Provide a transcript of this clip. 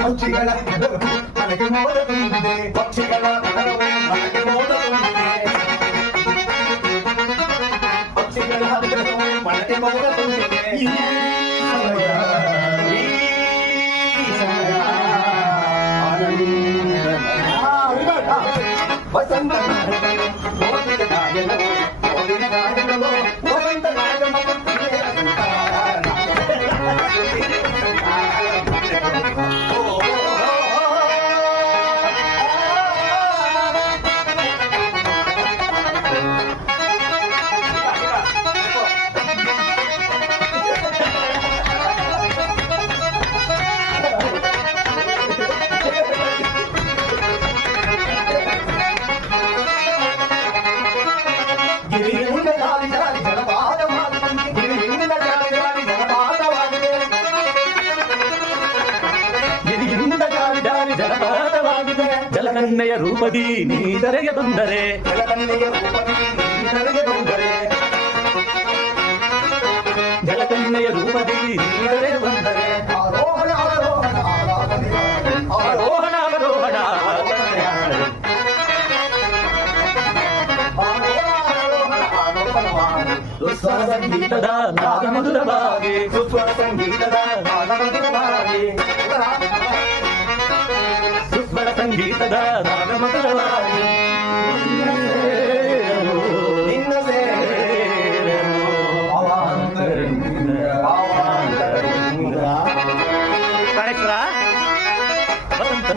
ಪಕ್ಷಿಗಳ ಮನಗೆ ಮೋದ ತುಂಬಿದೆ ಪಕ್ಷಿಗಳ ಮನಗೆ ಮೋದ ತುಂಬಿದೆ ಪಕ್ಷಿಗಳ ಮನಗೆ ಮೋದ ತುಂಬಿದೆ ವಸಂತ ಮೋದಿನ ಗಾಯನ ಮೋದಿನ ಗಾಯನ ವಸಂತ ಗಾಯನ ಜಲಕನ್ನೆಯ ರೂಪದಿ ನೀದರೆಗೆ ಬಂದರೆ ಜಲಕನ್ನೆಯ ರೂಪದಿ ನೀದರೆಗೆ ಬಂದರೆ ಆರೋಹಣ ಅವರೋಹಣ ಸ್ವರ ಸಂಗೀತದ ನಾದ ಮಧುರವಾಗಿ ಸುಸ್ವರ ಸಂಗೀತದ ನಾದ ಮಧುರವಾಗಿ ಸುಸ್ವರ ಸಂಗೀತದ ನಾದ ಮಧುರವಾಗಿ ನಿನ್ನ ಸೇರೆನು ಕಾರ್ಯಕ್ರಮ ವಸಂತ